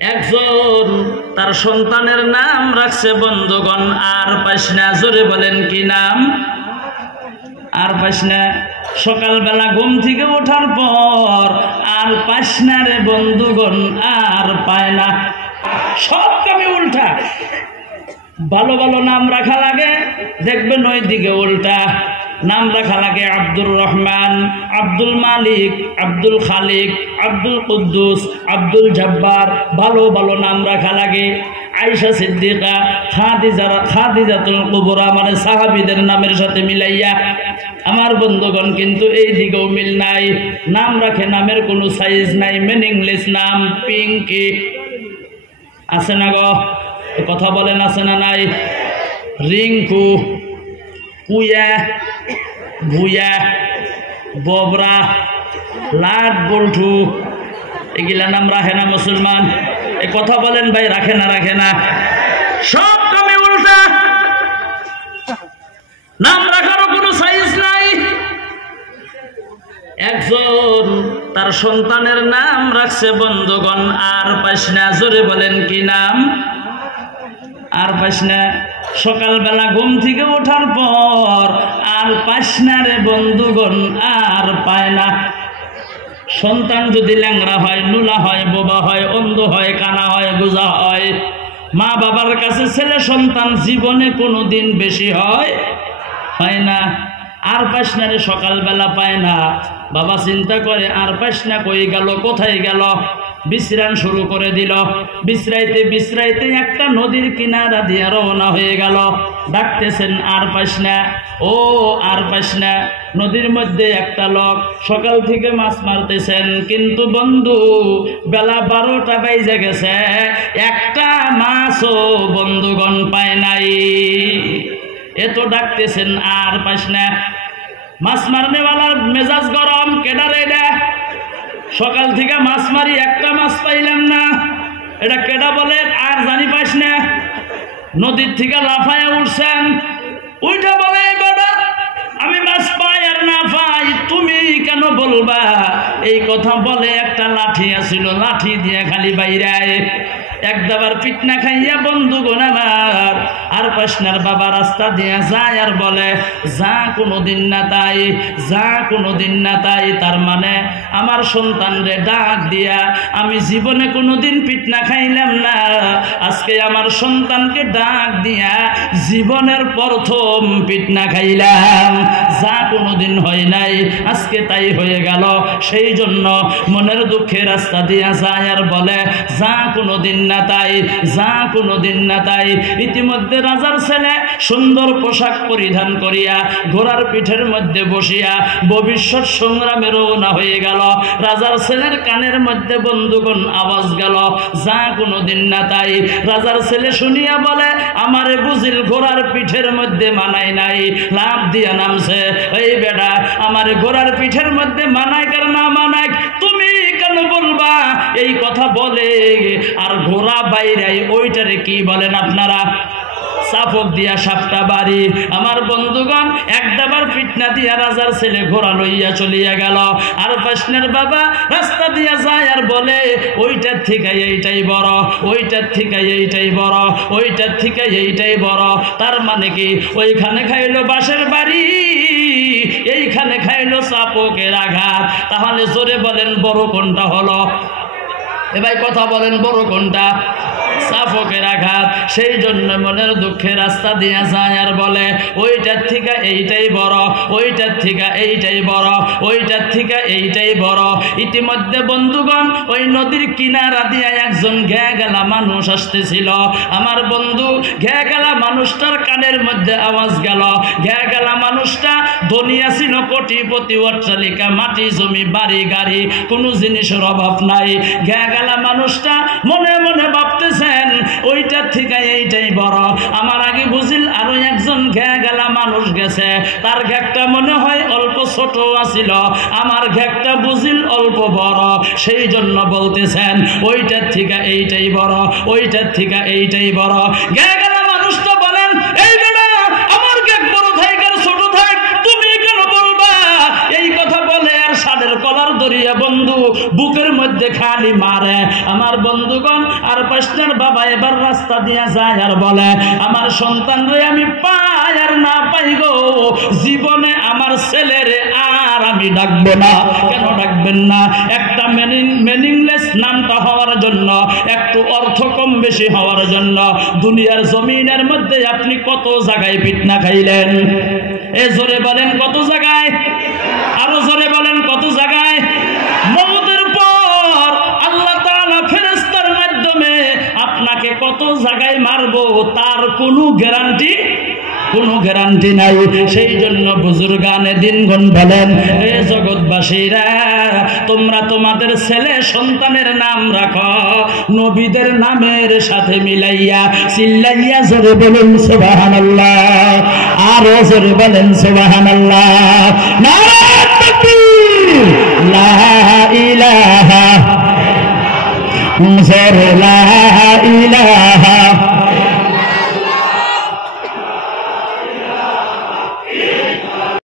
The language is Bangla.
একজন তার সন্তানের নাম রাখছে বন্ধুগণ আর পাইসনা। জোরে বলেন কি নাম? আর পাইসনা। সকালবেলা ঘুম থেকে ওঠার পর আর পাইসনা রে বন্ধুগণ, আর পায় না। সব কামে উল্টা। ভালো ভালো নাম রাখা লাগে, দেখবেন ওই দিকে উল্টা। নাম রাখা লাগে আব্দুর রহমান, আব্দুল মালিক, আব্দুল খালিক, আব্দুল কুদ্দুস, আব্দুল জব্বার। ভালো ভালো নাম রাখা লাগে। আয়েশা সিদ্দিকা, খাদিজাতুল কুবরা, মানে সাহাবীদের নামের সাথে মিলাইয়া। আমার বন্ধুগণ কিন্তু এই দিকেও মিল নাই। নাম রাখে, নামের কোনো সাইজ নাই, মিনিংলেস নাম। পিঙ্কি আছে না গো? কথা বলেন আছে না নাই? রিঙ্কু, পুয়া, ভুয়া, ববরা, লাট বল্টু, এগুলা নাম রাখে না মুসলমান? এ কথা বলেন ভাই, রাখে না? রাখে না? সব কামে উল্টা। নাম রাখারও কোনো সাইজ নাই। একজন তার সন্তানের নাম রাখছে বন্ধুগণ আর পাইসনা। জোরে বলেন কি নাম? আর পাইসনা। সকালবেলা ঘুম থেকে ওঠার পর আর পাইসনা রে বন্ধুগণ, আর পায় না। সন্তান যদি ল্যাংড়া হয়, নুলা হয়, বোবা হয়, অন্ধ হয়, কানা হয়, বোঝা হয়, মা বাবার কাছে ছেলে সন্তান জীবনে কোনো দিন বেশি হয় না। আর পাইসনা রে সকালবেলা পায় না। বাবা চিন্তা করে, আর পাইসনা কই গেল, কোথায় গেল? বিশ্রাম শুরু করে দিল। বিশ্রাইতে বিশ্রাইতে একটা নদীর কিনারা দিয়ে রওনা হয়ে গেল। ডাকতেছেন আর পাইসনা, ও আর পাইসনা। নদীর মধ্যে একটা লোক সকাল থেকে মাছ মারতেছেন, কিন্তু বন্ধু বেলা 12টা বেজে গেছে, একটা মাছও বন্ধুগণ পায় নাই। এত ডাকতেছেন আর পাইসনা। মাছ মারনেওয়ালার মেজাজ গরম। কেডারে এটা? সকাল থেকে মাছ মারি, একটা মাছ পাইলাম না, এটা কেডা বলে? আর জানি পাইস না। নদীর থেকে লাফায়া উঠছেন, উঠে বলে, বেটা আমি মাছ পাই আর না পাই, তুমি কেন বলবা? এই কথা বলে একটা লাঠি আছিল, লাঠি দিয়ে খালি বাইরায় এক দাবার পিটনা খাইয়া বন্ধুগণ আমার আর পাইসনার বাবা রাস্তা দিয়ে যায় আর বলে, যা কোনোদিন না তাই, যা কোনোদিন না তাই। তার মানে আমার সন্তানরে ডাক দিয়া, আমি জীবনে কোনোদিন পিটনা খাইলাম না, আজকে আমার সন্তানকে ডাক দিয়া জীবনের প্রথম পিটনা খাইলাম। যা কোনোদিন হয় নাই, আজকে তাই হয়ে গেল। সেই জন্য মনের দুঃখে রাস্তা দিয়া যায় আর বলে, যা কোনোদিন না তাই, যা কোনোদিন না তাই। ইতিমধ্যে রাজার ছেলে সুন্দর পোশাক পরিধান করিয়া ঘোড়ার পিঠের মধ্যে বসিয়া ভবিষ্যৎ সংগ্রামে রওনা হয়ে গেল। রাজার ছেলের কানের মধ্যে বন্ধুগণ আওয়াজ গেল, যা কোনোদিন না তাই। রাজার ছেলে শুনিয়া বলে, আমারে বুঝিল ঘোড়ার পিঠের মধ্যে মানায় নাই, লাভ দিয়া নামছে। এই বেটা, আমারে ঘোড়ার পিঠের মধ্যে মানায় কার না মানায়, তুমি কেন বলবা? এই কথা বলে আর ঘোড়া বাইরাই। ওইটারে কি বলেন আপনারা? চাপক দিয়া সাপটা বাড়ি। আমার বন্ধুগণ একদাবার ফিটনা দিয়া রাজার ছেলে ঘোড়া লইয়া চলিয়া গেল। আর পাইসনার বাবা রাস্তা দিয়া যায় আর বলে, ওইটার থেকে এইটাই বড়, ওইটার থেকে এইটাই বড়, ওইটার থেকে এইটাই বড়। তার মানে কি? ওইখানে খাইলো বাঁশের বাড়ি, এইখানে খাইলো চাপকের আঘাত। তাহলে জোরে বলেন বড় কোনটা হলো? এবার কথা বলেন বড় কোনটা? চাপকের আঘাত। সেই জন্য মনের দুঃখে রাস্তা দিয়ে যায় আর বলে, ওইটার থেকে এইটাই বড়, ওইটার থেকে এইটাই বড়, ওইটার থেকে এইটাই বড়। ইতিমধ্যে বন্ধুগণ ওই নদীর কিনারা দিয়ে একজন ঘেয়া গেলা মানুষ আসতেছিল। আমার বন্ধু ঘেয়া গেলা মানুষটার কানের মধ্যে আওয়াজ গেল। ঘেয়া গেলা মানুষটা ধনিয়া ছিল, কোটিপতি, অট্টালিকা, মাটি, জমি, বাড়ি, গাড়ি, কোনো জিনিসের অভাব নাই। ঘেয়া গেলা মানুষটা মনে মনে ভাবতেছেন, ওইটার থেকে এইটাই বড়। আমার আগে বুঝিল আরো একজন ঘেয়া গেলা মানুষ গেছে, তার ঘেকটা মনে হয় অল্প ছোট আছিল, আমার ঘেকটা বুঝিল অল্প বড়। সেই জন্য বলতেছেন, ওইটার থেকে এইটাই বড়, ওইটার থেকে এইটাই বড়। ঘেয়া গেলা মানুষটা বলেন, এই বেটা, আমার ঘেক বড় থাক আর ছোট থাক, তুমি কেন বলবা? এই কথা বলে আর সাদের কলার ধরিয়া বন্ধু বুকের মধ্যে মধ্যে খালি মারে। আমার বন্ধুগণ, আর পাশনার বাবা এবার রাস্তা দিয়া যায় আর বলে, আমার সন্তান রে আমি পাই আর না পাই গো, জীবনে আমার ছেলেরে আর আমি ডাকবো না। কেন ডাকবেন না? একটা মিনিংলেস নামটা হওয়ার জন্য, একটু অর্থ কম বেশি হওয়ার জন্য। দুনিয়ার জমিনের মধ্যে আপনি কত জায়গায় ফিতনা খাইলেন? এ জোরে বলেন কত জায়গায়? আরো জোরে বলেন কত জায়গায়? মওতের পর আল্লাহ তাআলা ফেরেশতার মাধ্যমে আপনাকে কত জায়গায় মারবো তার কোনো গ্যারান্টি নাই। সেই জন্য বুজুর্গানে দিনগণ বলেন, এ জগৎবাসীরা, তোমরা তোমাদের ছেলে সন্তানের নাম রাখো নবীদের নামের সাথে মিলাইয়া। চিল্লাইয়া জোরে বলেন সুবহানাল্লাহ, আরো জোরে বলেন সুবহানাল্লাহ। নারে তাকবীর, লা ইলাহা, জোরে লা ইলাহা